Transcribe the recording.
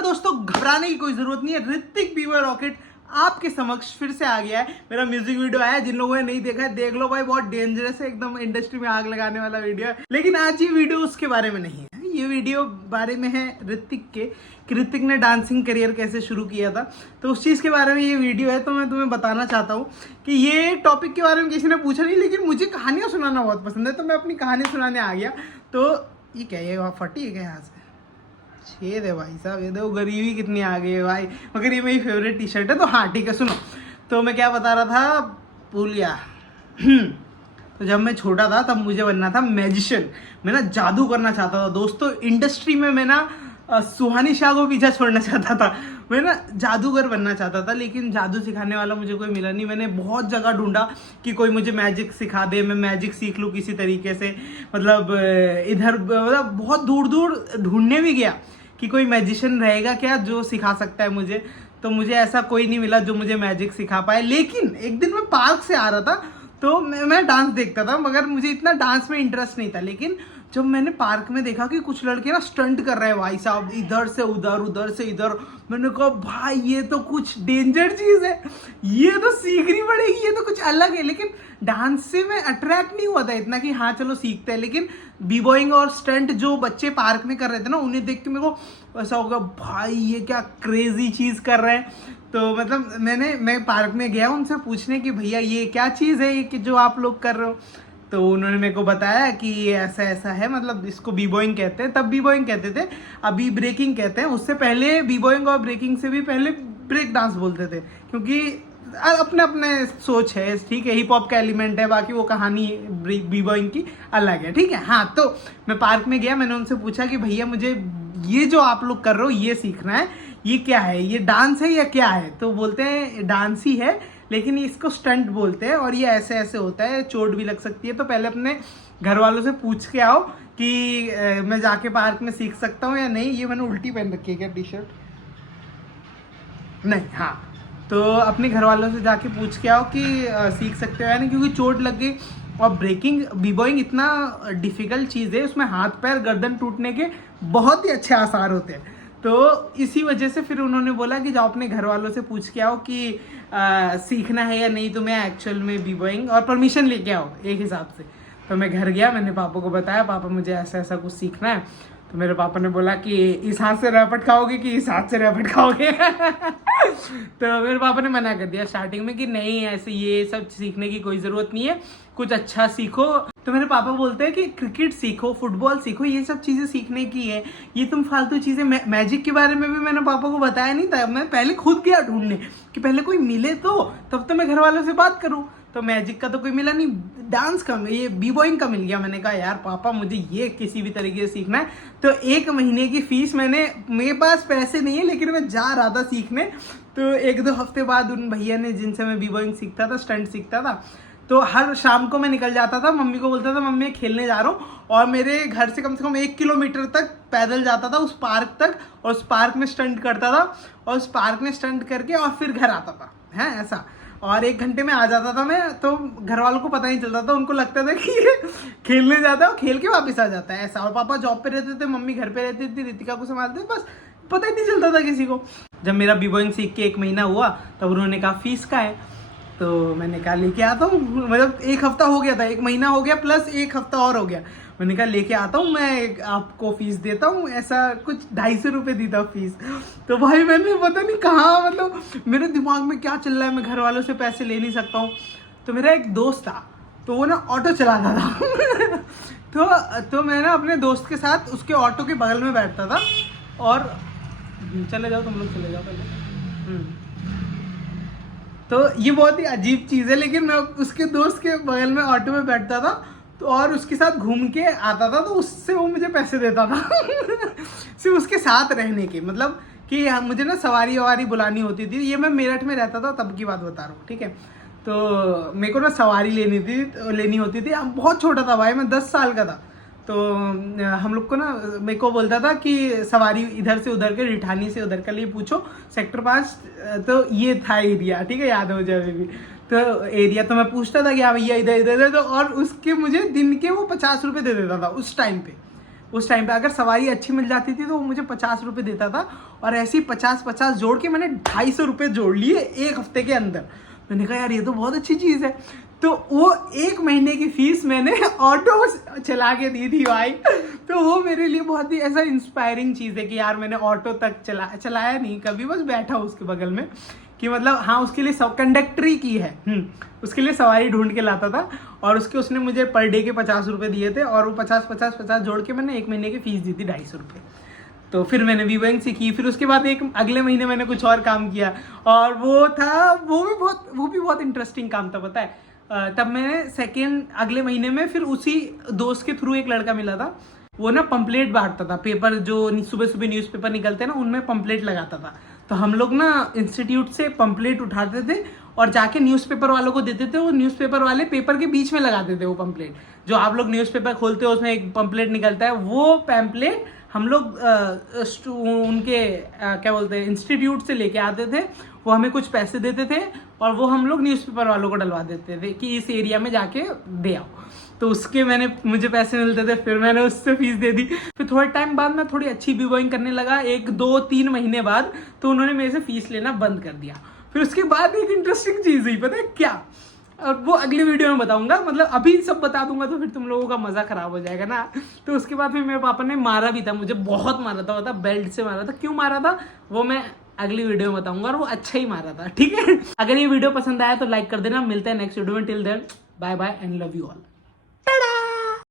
नमस्कार दोस्तों, घबराने की कोई जरूरत नहीं है। ऋतिक बीवर रॉकेट आपके समक्ष फिर से आ गया है। मेरा म्यूजिक वीडियो आया है, जिन लोगों ने नहीं देखा है देख लो भाई, बहुत डेंजरस है, एकदम इंडस्ट्री में आग लगाने वाला वीडियो है। लेकिन आज ये वीडियो उसके बारे में नहीं है, ये वीडियो बारे में है ऋतिक के, कि ऋतिक ने डांसिंग करियर कैसे शुरू किया था। तो उस चीज़ के बारे में ये वीडियो है। तो मैं तुम्हें बताना चाहता हूँ कि ये टॉपिक के बारे में किसी ने पूछा नहीं, लेकिन मुझे कहानियाँ सुनाना बहुत पसंद है, तो मैं अपनी कहानी सुनाने आ गया। तो ये क्या है, वहाँ फटी है क्या यहाँ से? छेद है भाई साहब, ये देखो गरीबी कितनी आ गई है भाई, मगर ये मेरी फेवरेट टी शर्ट है। तो हाँ ठीक है, सुनो। तो मैं क्या बता रहा था, भूल गया। तो जब मैं छोटा था तब मुझे बनना था मैजिशियन। मैं ना जादू करना चाहता था दोस्तों। इंडस्ट्री में मैं ना सुहानी शाह को पीछा छोड़ना चाहता था। मैं ना जादूगर बनना चाहता था, लेकिन जादू सिखाने वाला मुझे कोई मिला नहीं। मैंने बहुत जगह ढूंढा कि कोई मुझे मैजिक सिखा दे, मैं मैजिक सीख लूँ किसी तरीके से। मतलब इधर मतलब बहुत दूर दूर ढूंढने भी गया कि कोई मैजिशियन रहेगा क्या जो सिखा सकता है मुझे। तो मुझे ऐसा कोई नहीं मिला जो मुझे मैजिक सिखा पाए। लेकिन एक दिन मैं पार्क से आ रहा था, तो मैं डांस देखता था, मगर मुझे इतना डांस में इंटरेस्ट नहीं था। लेकिन जब मैंने पार्क में देखा कि कुछ लड़के ना स्टंट कर रहे हैं भाई साहब, इधर से उधर उधर से इधर, मैंने कहा भाई ये तो कुछ डेंजर चीज़ है, ये तो सीखनी पड़ेगी, ये तो कुछ अलग है। लेकिन डांस से मैं अट्रैक्ट नहीं हुआ था इतना कि हाँ चलो सीखते हैं। लेकिन बी बॉइंग और स्टंट जो बच्चे पार्क में कर रहे थे ना, उन्हें देख के मेरे को ऐसा होगा भाई ये क्या क्रेजी चीज़ कर रहे हैं। तो मतलब मैं पार्क में गया उनसे पूछने कि भैया ये क्या चीज़ है ये कि जो आप लोग कर रहे हो। तो उन्होंने मेरे को बताया कि ये ऐसा ऐसा है, मतलब इसको बी बॉइंग कहते हैं। तब बी बॉइंग कहते थे, अभी ब्रेकिंग कहते हैं। उससे पहले बी बॉइंग और ब्रेकिंग से भी पहले ब्रेक डांस बोलते थे, क्योंकि अपने अपने सोच है। ठीक है, हिप हॉप का एलिमेंट है, बाकी वो कहानी बी बॉइंग की अलग है। ठीक है, हाँ। तो मैं पार्क में गया, मैंने उनसे पूछा कि भैया मुझे ये जो आप लोग कर रहे हो ये सीखना है, ये क्या है, ये डांस है या क्या है? तो बोलते हैं डांस ही है, लेकिन इसको स्टंट बोलते हैं और ये ऐसे ऐसे होता है, चोट भी लग सकती है। तो पहले अपने घर वालों से पूछ के आओ कि मैं जाके पार्क में सीख सकता हूँ या नहीं। ये मैंने उल्टी पहन रखी है क्या टी शर्ट? नहीं, हाँ। तो अपने घर वालों से जाके पूछ के आओ कि सीख सकते हो या नहीं, क्योंकि चोट लग गई। और ब्रेकिंग बी बॉइंग इतना डिफिकल्ट चीज़ है, उसमें हाथ पैर गर्दन टूटने के बहुत ही अच्छे आसार होते हैं। तो इसी वजह से फिर उन्होंने बोला कि जाओ अपने घर वालों से पूछ के आओ कि सीखना है या नहीं तुम्हें एक्चुअल में बी बॉइंग, और परमिशन लेके आओ एक हिसाब से। तो मैं घर गया, मैंने पापा को बताया, पापा मुझे ऐसा ऐसा कुछ सीखना है। तो मेरे पापा ने बोला कि इस हाथ से रैपट खाओगे कि इस हाथ से रैपट खाओगे? तो मेरे पापा ने मना कर दिया स्टार्टिंग में कि नहीं, ऐसे ये सब सीखने की कोई ज़रूरत नहीं है, कुछ अच्छा सीखो। तो मेरे पापा बोलते हैं कि क्रिकेट सीखो, फुटबॉल सीखो, ये सब चीज़ें सीखने की है, ये तुम फालतू चीज़ें। मैजिक के बारे में भी मैंने पापा को बताया नहीं था, मैं पहले खुद गया ढूंढने कि पहले कोई मिले तो तब तो मैं घर वालों से बात करूँ। तो मैजिक का तो कोई मिला नहीं, डांस का, ये बी बॉइंग का मिल गया। मैंने कहा यार पापा मुझे ये किसी भी तरीके से सीखना है। तो 1 महीने की फीस मेरे पास पैसे नहीं है, लेकिन मैं जा रहा था सीखने। तो 1-2 हफ्ते बाद उन भैया ने, जिनसे मैं बी बॉइंग सीखता था, स्टंट सीखता था, तो हर शाम को मैं निकल जाता था, मम्मी को बोलता था मम्मी खेलने जा रहा हूँ, और मेरे घर से कम 1 किलोमीटर तक पैदल जाता था उस पार्क तक, और उस पार्क में स्टंट करता था, और उस पार्क में स्टंट करके और फिर घर आता था, है ऐसा। और 1 घंटे में आ जाता था मैं। तो घर वालों को पता नहीं चलता था, उनको लगता था कि ये खेलने जाता है और खेल के वापस आ जाता है, ऐसा। और पापा जॉब पे रहते थे, मम्मी घर पे रहती थी, रितिका को संभालते थे, बस पता ही नहीं चलता था किसी को। जब मेरा बी बॉइंग सीख के 1 महीना हुआ, तब उन्होंने कहा फीस का है। तो मैंने कहा लेके आता हूँ, मतलब 1 हफ्ता हो गया था, 1 महीना हो गया प्लस 1 हफ्ता और हो गया। मैंने कहा लेके आता हूँ, मैं आपको फीस देता हूँ, ऐसा कुछ 250 रुपये दी था फीस। तो भाई मैंने पता नहीं कहाँ, मतलब मेरे दिमाग में क्या चल रहा है, मैं घर वालों से पैसे ले नहीं सकता हूँ। तो मेरा एक दोस्त था, तो वो ना ऑटो चलाता था। तो मैं ना अपने दोस्त के साथ उसके ऑटो के बगल में बैठता था, और चले जाओ तुम लोग, चले जाओ पहले। तो ये बहुत ही अजीब चीज़ है, लेकिन मैं उसके दोस्त के बगल में ऑटो में बैठता था, तो और उसके साथ घूम के आता था, तो उससे वो मुझे पैसे देता था। सिर्फ उसके साथ रहने के, मतलब कि मुझे ना सवारी ववारी बुलानी होती थी। ये मैं मेरठ में रहता था तब की बात बता रहा हूँ, ठीक है। तो मेरे को ना सवारी लेनी होती थी। बहुत छोटा था भाई, मैं 10 साल का था। तो हम लोग को ना, मेरे को बोलता था कि सवारी इधर से उधर के, रिठानी से उधर के लिए पूछो, सेक्टर 5। तो ये था एरिया, ठीक है, याद हो जाए अभी भी। तो एरिया तो मैं पूछता था कि हाँ भैया इधर इधर इधर, तो और उसके मुझे दिन के वो 50 रुपये दे देता था उस टाइम पे। उस टाइम पे। अगर सवारी अच्छी मिल जाती थी तो वो मुझे 50 रुपये देता था, और ऐसे ही 50-50 जोड़ के मैंने 250 रुपये जोड़ लिए एक हफ्ते के अंदर। मैंने कहा यार ये तो बहुत अच्छी चीज़ है। तो वो 1 महीने की फीस मैंने ऑटो चला के दी थी भाई। तो वो मेरे लिए बहुत ही ऐसा इंस्पायरिंग चीज़ है कि यार मैंने ऑटो तक चलाया नहीं कभी, बस बैठा उसके बगल में, कि मतलब हाँ उसके लिए सब कंडक्टरी की है, उसके लिए सवारी ढूंढ के लाता था, और उसने मुझे पर डे के 50 रुपये दिए थे, और वो 50-50-50 जोड़ के मैंने 1 महीने की फीस दी थी 250 रुपये। तो फिर मैंने वीबोइंग सीखी। फिर उसके बाद अगले महीने मैंने कुछ और काम किया, और वो भी बहुत इंटरेस्टिंग काम था, पता है। तब मैंने अगले महीने में फिर उसी दोस्त के थ्रू एक लड़का मिला था, वो ना पंपलेट बांटता था, पेपर जो सुबह सुबह न्यूज़पेपर निकलते हैं ना उनमें पंपलेट लगाता था। तो हम लोग ना इंस्टीट्यूट से पंपलेट उठाते थे और जाके न्यूज़पेपर वालों को देते थे, वो न्यूज़पेपर वाले पेपर के बीच में लगाते थे वो पंपलेट। जो आप लोग न्यूज़पेपर खोलते हो उसमें एक पंपलेट निकलता है, वो पैम्पलेट हम लोग उनके क्या बोलते हैं इंस्टीट्यूट से लेके आते थे। वो हमें कुछ पैसे देते थे और वो हम लोग न्यूज़पेपर वालों को डलवा देते थे कि इस एरिया में जाके दे आओ। तो उसके मुझे पैसे मिलते थे, फिर मैंने उससे फीस दे दी। फिर थोड़े टाइम बाद मैं थोड़ी अच्छी वीबोइंग करने लगा, 1-2-3 महीने बाद, तो उन्होंने मेरे से फीस लेना बंद कर दिया। फिर उसके बाद एक इंटरेस्टिंग चीज़ हुई, पता है क्या, और वो अगली वीडियो में बताऊंगा, मतलब अभी सब बता दूंगा तो फिर तुम लोगों का मजा खराब हो जाएगा ना। तो उसके बाद फिर मेरे पापा ने मारा भी था, मुझे बहुत मारा था, पता बेल्ट से मारा था। क्यों मारा था वो मैं अगली वीडियो में बताऊंगा, और वो अच्छा ही मारा था, ठीक है। अगर ये वीडियो पसंद आया तो लाइक कर देना। मिलते हैं नेक्स्ट वीडियो में, till then bye bye and love you all.